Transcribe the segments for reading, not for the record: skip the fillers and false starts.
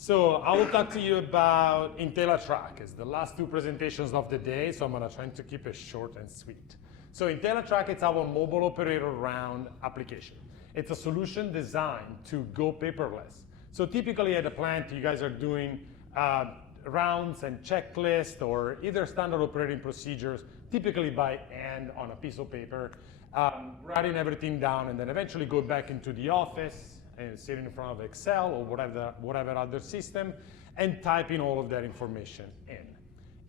So I will talk to you about IntelliTrack. It's the last two presentations of the day, so I'm going to try to keep it short and sweet. So IntelliTrack is our mobile operator round application. It's a solution designed to go paperless. So typically at a plant, you guys are doing rounds and checklists or either standard operating procedures, typically by hand on a piece of paper, writing everything down, and then eventually go back into the office and sitting in front of Excel or whatever other system and typing all of that information in.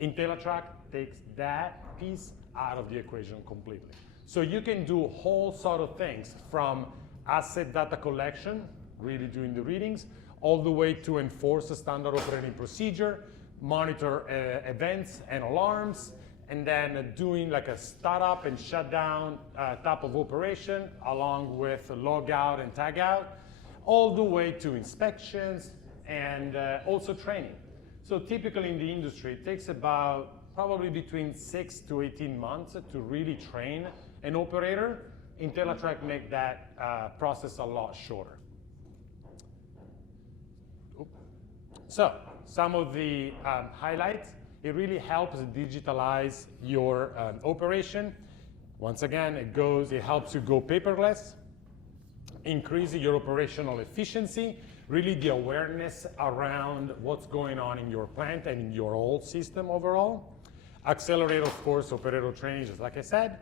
IntelliTrack takes that piece out of the equation completely. So you can do a whole sort of things from asset data collection, really doing the readings, all the way to enforce a standard operating procedure, monitor events and alarms, and then doing like a startup and shutdown type of operation along with log out and tag out, all the way to inspections and also training. So typically in the industry, it takes about probably between 6 to 18 months to really train an operator. IntelliTrack make that process a lot shorter. So some of the highlights, it really helps digitalize your operation. Once again, it helps you go paperless, increasing your operational efficiency, really the awareness around what's going on in your plant and in your whole system overall. Accelerate, of course, operator training, just like I said.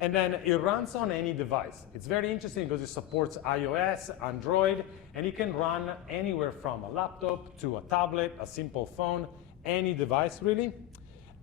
And then it runs on any device. It's very interesting because it supports iOS, Android, and it can run anywhere from a laptop to a tablet, a simple phone, any device really.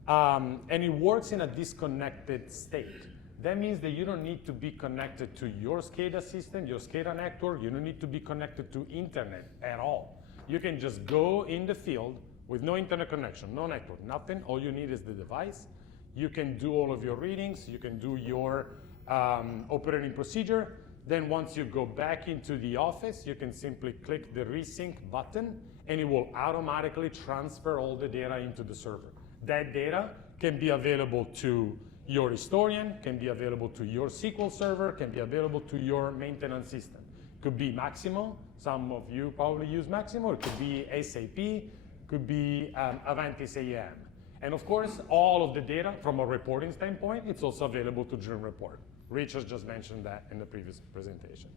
And it works in a disconnected state. That means that you don't need to be connected to your SCADA system, your SCADA network. You don't need to be connected to internet at all. You can just go in the field with no internet connection, no network, nothing. All you need is the device. You can do all of your readings. You can do your operating procedure. Then once you go back into the office, you can simply click the resync button, and it will automatically transfer all the data into the server. That data can be available to your historian, can be available to your SQL server, can be available to your maintenance system. Could be Maximo. Some of you probably use Maximo. It could be SAP, could be Avantis AM. And of course, all of the data from a reporting standpoint, it's also available to Dream Report. Rich has just mentioned that in the previous presentation.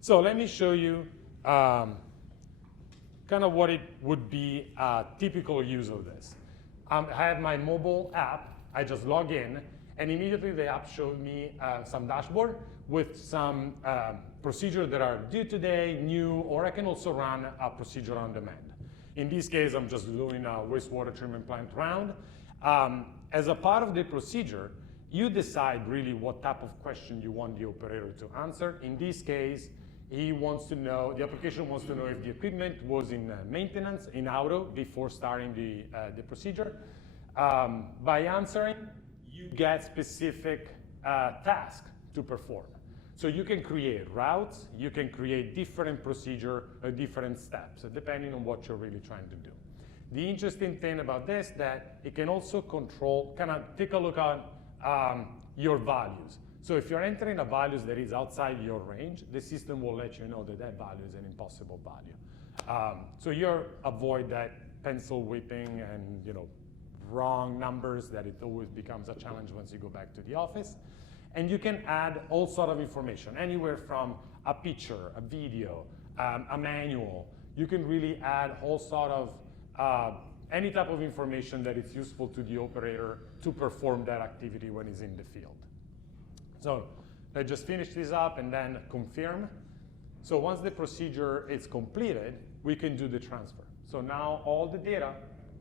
So let me show you kind of what it would be a typical use of this. I have my mobile app. I just log in, and immediately the app showed me some dashboard with some procedures that are due today, new, or I can also run a procedure on demand. In this case, I'm just doing a wastewater treatment plant round. As a part of the procedure, you decide really what type of question you want the operator to answer. In this case, he wants to know, the application wants to know if the equipment was in maintenance, in auto, before starting the procedure. By answering, you get specific tasks to perform. So you can create routes, you can create different procedure or different steps, depending on what you're really trying to do. The interesting thing about this that it can also control, kind of take a look at your values. So if you're entering a values that is outside your range, the system will let you know that that value is an impossible value. So you avoid that pencil whipping and wrong numbers that it always becomes a challenge once you go back to the office. And you can add all sort of information, anywhere from a picture, a video, a manual. You can really add all sort of any type of information that is useful to the operator to perform that activity when he's in the field. So let's just finish this up and then confirm. So once the procedure is completed, we can do the transfer. So now all the data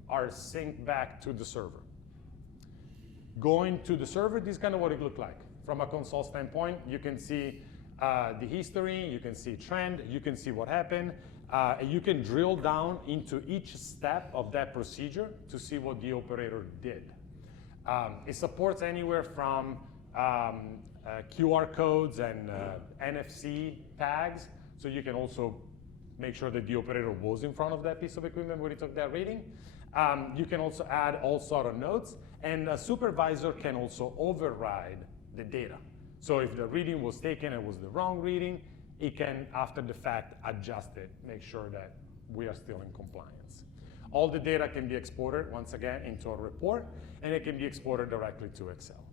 are synced back to the server. Going to the server, this is kind of what it looked like. From a console standpoint, you can see the history, you can see trend, you can see what happened. You can drill down into each step of that procedure to see what the operator did. It supports anywhere from QR codes and NFC tags, so you can also make sure that the operator was in front of that piece of equipment when he took that reading. You can also add all sort of notes, and a supervisor can also override the data. So if the reading was taken and was the wrong reading, it can, after the fact, adjust it, make sure that we are still in compliance. All the data can be exported, once again, into a report, and it can be exported directly to Excel.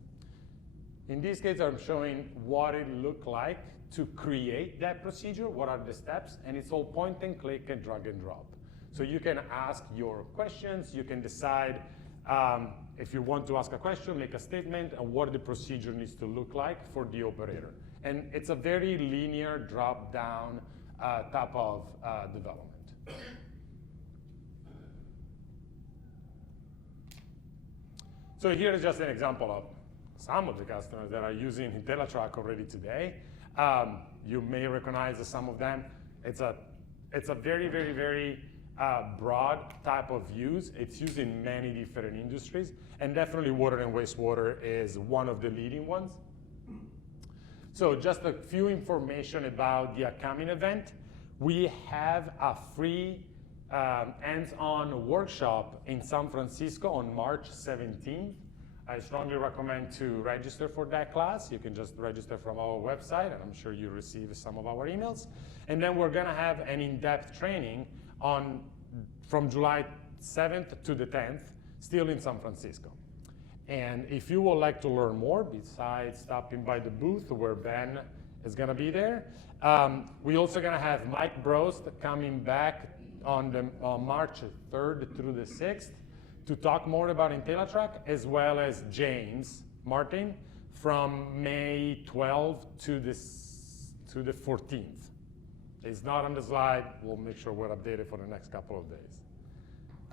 In this case, I'm showing what it looked like to create that procedure, what are the steps, and it's all point and click and drag and drop. So you can ask your questions, you can decide if you want to ask a question, make a statement, and what the procedure needs to look like for the operator. And it's a very linear drop-down type of development. So here is just an example of some of the customers that are using IntelliTrack already today. You may recognize some of them. It's a very, very, very broad type of use. It's used in many different industries, and definitely water and wastewater is one of the leading ones. So just a few information about the upcoming event. We have a free hands-on workshop in San Francisco on March 17th. I strongly recommend to register for that class. You can just register from our website, and I'm sure you receive some of our emails. And then we're gonna have an in-depth training from July 7th to the 10th, still in San Francisco. And if you would like to learn more, besides stopping by the booth where Ben is gonna be there, we're also gonna have Mike Brost coming back on March 3rd through the 6th to talk more about IntelliTrack, as well as James Martin from May 12th to the 14th. It's not on the slide. We'll make sure we're updated for the next couple of days.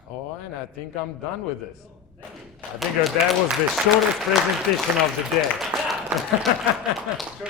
Oh, and I think I'm done with this. Thank you. I think that was the shortest presentation of the day.